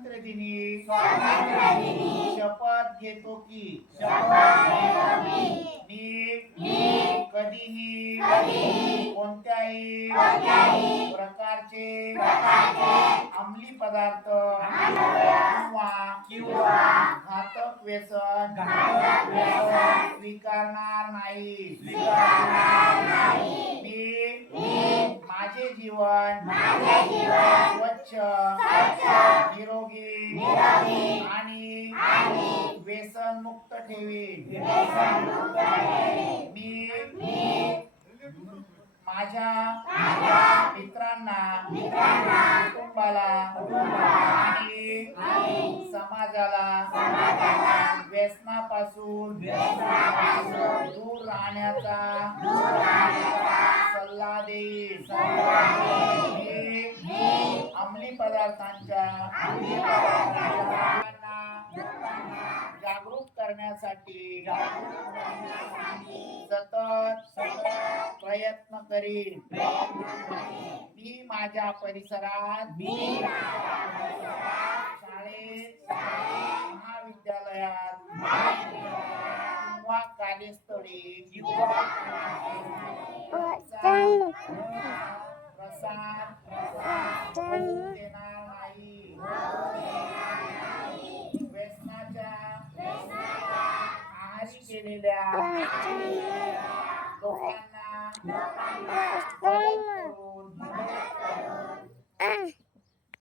स्वातंत्र्य दिनी शपथ घेतो की मी कधीही कोणत्याही प्रकारचे अंमली पदार्थ किंवा घातक व्यसन स्वीकारणार नाही। मी माझे जीवन स्वच्छ निरोगी आणि व्यसन मुक्त ठेवीन। मी माझ्या मित्रांना कुटुंबाला आणि समाजाला व्यसनापासून दूर राहण्याचा सल्ला देईन। मी अंमली पदार्थांच्या जागरूक करण्यासाठी सतत प्रयत्न करीन। मी माझ्या परिसरात शाळेत महाविद्यालयात किंवा कार्यस्थळी प्रसार होऊ देणार नाही। व्यसनाच्या आहारी गेलेल्या